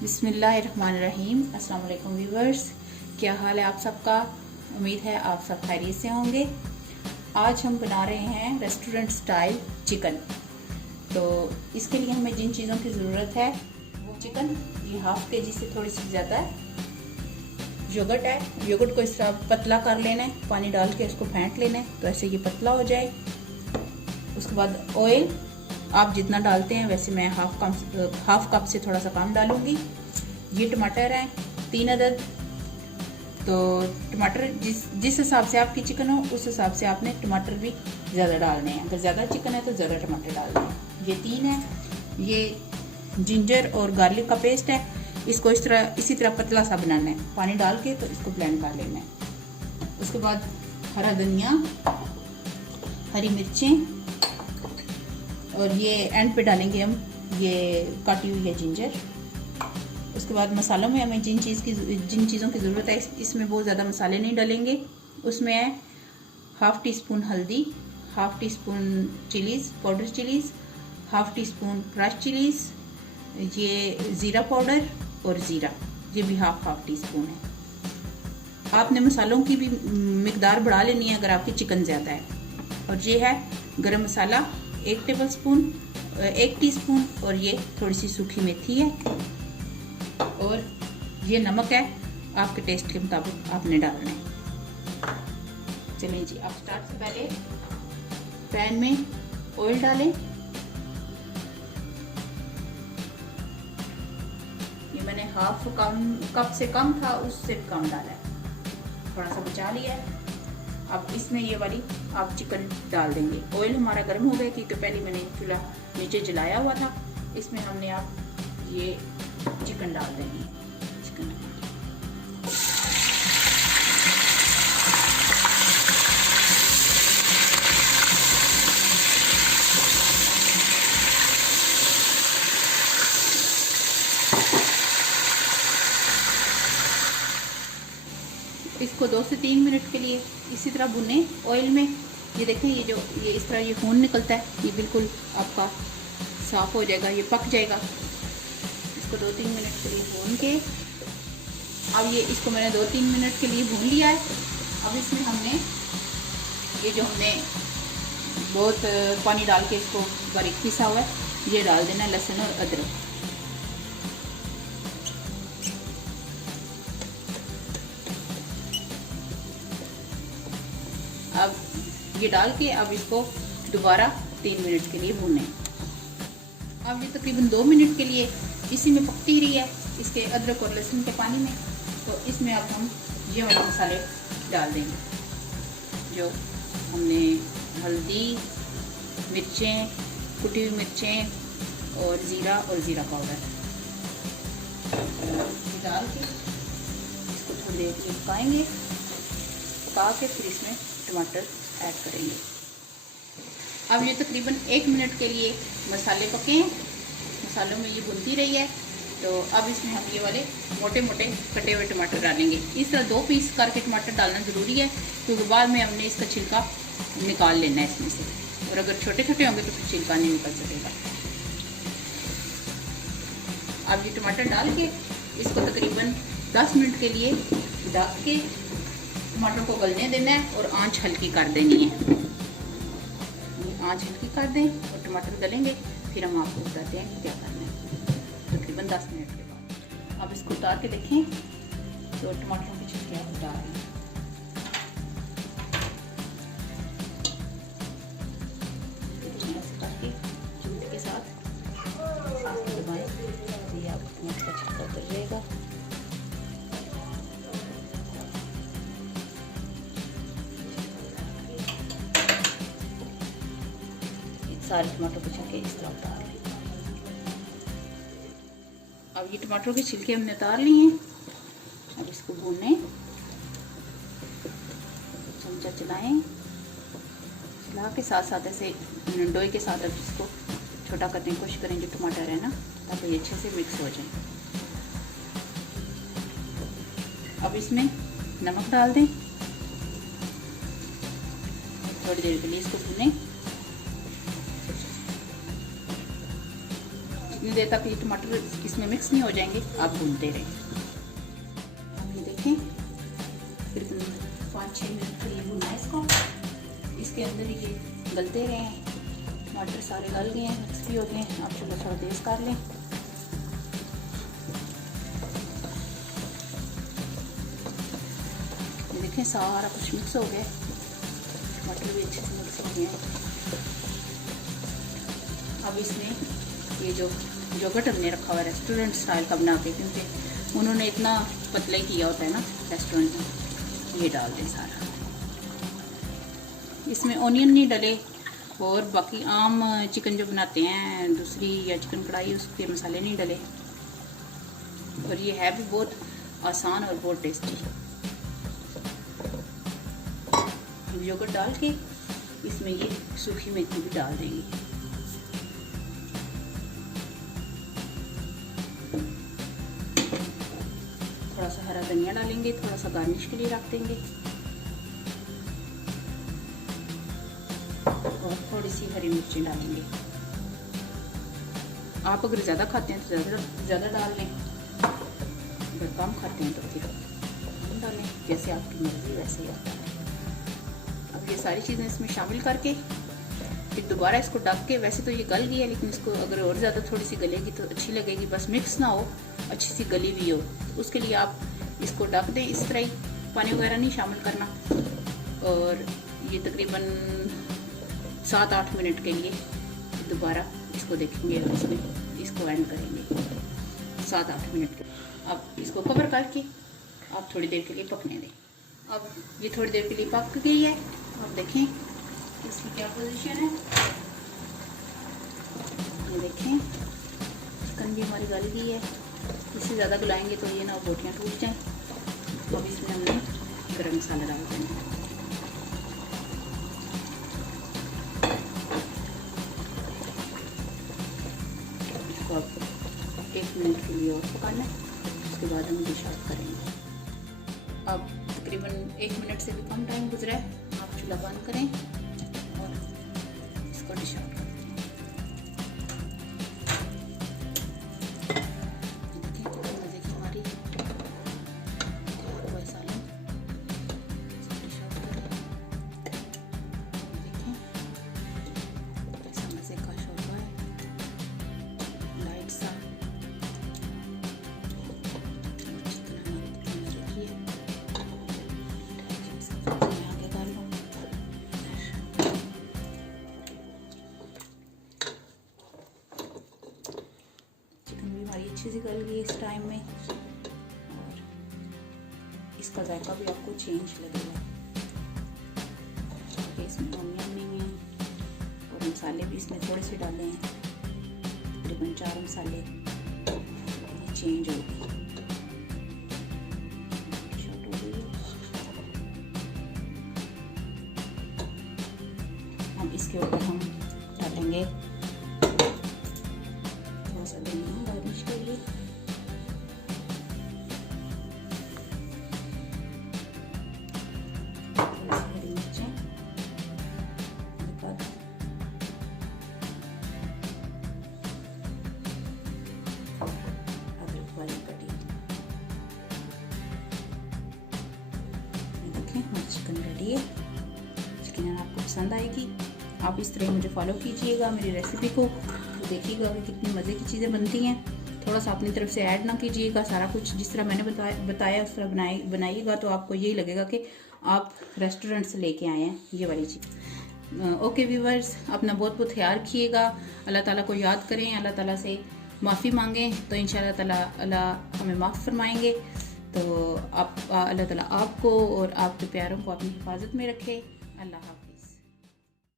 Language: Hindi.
बिस्मिल्लाहिर्रहमानिर्रहीम। अस्सलाम वालेकुम व्यूवर्स, क्या हाल है आप सबका। उम्मीद है आप सब खैरियत से होंगे। आज हम बना रहे हैं रेस्टोरेंट स्टाइल चिकन। तो इसके लिए हमें जिन चीज़ों की ज़रूरत है वो चिकन, ये हाफ के जी से थोड़ी सी ज़्यादा है। योगर्ट है, योगर्ट को इस तरह पतला कर लेना है, पानी डाल के उसको फेंट लेना है तो ऐसे ये पतला हो जाए। उसके बाद ऑयल आप जितना डालते हैं वैसे मैं हाफ कप से थोड़ा सा कम डालूंगी। ये टमाटर हैं 3 अदद। तो टमाटर जिस हिसाब से आपकी चिकन हो उस हिसाब से आपने टमाटर भी ज़्यादा डालने हैं। अगर ज़्यादा चिकन है तो ज़्यादा टमाटर डालने हैं। ये 3 है। ये जिंजर और गार्लिक का पेस्ट है, इसको इसी तरह पतला सा बनाना है, पानी डाल के तो इसको ब्लेंड कर लेना है। उसके बाद हरा धनिया, हरी मिर्चें और ये एंड पे डालेंगे हम ये काटी हुई है जिंजर। उसके बाद मसालों में हमें जिन चीज़ों की ज़रूरत है इसमें बहुत ज़्यादा मसाले नहीं डालेंगे। उसमें है हाफ टी स्पून हल्दी, half tea spoon chillies powder chillies, half tea spoon crush chillies, ये ज़ीरा पाउडर और ज़ीरा, ये भी हाफ टी स्पून है। आपने मसालों की भी मिकदार बढ़ा लेनी है अगर आपकी चिकन ज़्यादा है। और ये है गरम मसाला 1 टेबलस्पून, 1 टीस्पून, और ये थोड़ी सी सूखी मेथी है, और ये नमक है आपके टेस्ट के मुताबिक आपने डालना है। चलिए जी, आप स्टार्ट से पहले पैन में ऑयल डालें। ये मैंने हाफ कप से कम था, उससे कम डाला है, थोड़ा सा बचा लिया है। अब इसमें ये वाली आप चिकन डाल देंगे। ऑयल हमारा गर्म हो गया क्योंकि पहले मैंने चूल्हा नीचे जलाया हुआ था। इसमें हमने आप ये चिकन डाल देंगे। चिकन इसको 2 से 3 मिनट के लिए इसी तरह भुने ऑयल में। ये देखें, ये इस तरह ये खून निकलता है, ये बिल्कुल आपका साफ हो जाएगा, ये पक जाएगा। इसको 2-3 मिनट के लिए भून के अब इसको मैंने 2-3 मिनट के लिए भून लिया है। अब इसमें हमने ये जो हमने बहुत पानी डाल के इसको बारीक पिसा हुआ है ये डाल देना, लहसुन और अदरक। अब ये डाल के अब इसको दोबारा 3 मिनट के लिए भूनें। अब ये तकरीबन 2 मिनट के लिए इसी में पकती रही है, इसके अदरक और लहसुन के पानी में। तो इसमें अब हम ये वाले मसाले डाल देंगे, जो हमने हल्दी, मिर्चें, कुटी हुई मिर्चें और ज़ीरा पाउडर डाल के इसको थोड़ी देर के लिए पकाएंगे। पका के फिर इसमें टमाटर ऐड करेंगे। अब ये तकरीबन 1 मिनट के लिए मसाले पके हैं, मसालों में ये भुनती रही है। तो अब इसमें हम ये वाले मोटे मोटे कटे हुए टमाटर डालेंगे। इस तरह 2 पीस करके टमाटर डालना ज़रूरी है क्योंकि बाद में हमने इसका छिलका निकाल लेना है इसमें से, और अगर छोटे छोटे होंगे तो फिर छिलका नहीं निकल सकेगा। अब ये टमाटर डाल के इसको तकरीबन 10 मिनट के लिए ढक के टमाटर को गलने देना है और आंच हल्की कर देनी है। आंच हल्की कर दें और टमाटर गलेंगे, फिर हम आपको बताते हैं क्या करना है। तकरीबन 10 मिनट के बाद अब इसको उतार के देखें तो टमाटरों के छिलके आप उतार दें। चमचे के साथ दबाएं तो ये आप टमाटर का छिलका उतर जाएगा। सारे टमाटर को छिलके इस तरह उतार लें। अब ये टमाटरों के छिलके हमने उतार लिए हैं। अब इसको भूनें, चमचा चलाएं, चला के साथ साथ ऐसे लोई के साथ अब इसको छोटा करने की कोशिश करें जो टमाटर है ना, ताकि ये अच्छे से मिक्स हो जाए। अब इसमें नमक डाल दें, थोड़ी देर के लिए इसको भूनें। जितनी देर तक ये टमाटर इसमें मिक्स नहीं हो जाएंगे आप भूनते रहें। अब ये देखें फिर 5-6 मिनट के लिए भुना है इसको। इसके अंदर ये गलते रहे हैं, टमाटर सारे गल गए हैं, मिक्स भी हो गए हैं। आप चलो थोड़ा तेज़ कर लें। ये देखें सारा कुछ मिक्स हो गया, टमाटर भी अच्छे से मिक्स हो गए हैं। अब इसमें ये जो योगर्ट हमने रखा हुआ है रेस्टोरेंट स्टाइल का बना के, क्योंकि उन्होंने इतना पतला ही किया होता है ना रेस्टोरेंट में, ये डाल दें सारा। इसमें ऑनियन नहीं डले, और बाकी आम चिकन जो बनाते हैं दूसरी या चिकन कढ़ाई उसके मसाले नहीं डले, और ये है भी बहुत आसान और बहुत टेस्टी। योगर्ट डाल के इसमें ये सूखी मेथी भी डाल देंगे। थोड़ा सा हरा धनिया डालेंगे, थोड़ा सा गार्निश के लिए रख देंगे, और थोड़ी सी हरी मिर्ची डालेंगे। आप अगर ज़्यादा खाते हैं तो ज़्यादा डाल लें, अगर कम खाते हैं तो फिर कम डालें, जैसे आपकी मर्जी वैसे ही आता है। अब ये सारी चीज़ें इसमें शामिल करके फिर दोबारा इसको ढक के, वैसे तो ये गल गई है लेकिन इसको अगर और ज़्यादा थोड़ी सी गलेगी तो अच्छी लगेगी, बस मिक्स ना हो, अच्छी सी गली हुई हो, उसके लिए आप इसको ढक दें इस तरह ही, पानी वगैरह नहीं शामिल करना। और ये तकरीबन 7-8 मिनट के लिए दोबारा इसको देखेंगे और इसमें इसको एंड करेंगे 7-8 मिनट के। अब इसको कवर करके आप थोड़ी देर के लिए पकने दें। अब ये थोड़ी देर के लिए पक गई है, अब देखें इसकी क्या पोजीशन है। ये देखें चिकन भी हमारी गल गई है, इससे ज़्यादा गलाएंगे तो ये ना बोटियाँ टूट जाएं। अब इसमें हमने गरम मसाला डाल देना है। इसको अब 1 मिनट के लिए और पकाना है, उसके बाद हम डिश आउट करेंगे। अब तकरीबन 1 मिनट से भी कम टाइम गुजरा है, आप चूल्हा बंद करें और इसको डिश आउट करें। अच्छी सी गल गई इस टाइम में, और इसका जायका भी आपको चेंज लगेगा। इसमें ऑनियन नहीं है और मसाले भी इसमें थोड़े से डाले हैं, तकरीबन 4 मसाले चेंज हो गए। हम इसके ऊपर हम डालेंगे थोड़ा सा धनिया गार्निश के लिए, हरी मिर्चें, अदरक वाली कटी। देखें हमारी चिकन रेडी है। चिकन आपको पसंद आएगी, आप इस तरह मुझे फॉलो कीजिएगा मेरी रेसिपी को, तो देखिएगा कि कितनी मज़े की चीज़ें बनती हैं। थोड़ा सा अपनी तरफ से ऐड ना कीजिएगा, सारा कुछ जिस तरह मैंने बताया उस तरह बनाइएगा, तो आपको यही लगेगा कि आप रेस्टोरेंट से लेके आए हैं ये वाली चीज़। ओके व्यूवर्स, अपना बहुत बहुत ख्याल रखिएगा, अल्लाह ताला को याद करें, अल्लाह ताला से माफ़ी मांगें, तो इंशाअल्लाह ताला अल्लाह हमें माफ़ फरमाएंगे। तो आप अल्लाह ताला आपको और आपके प्यारों को अपनी हिफाजत में रखे। अल्लाह।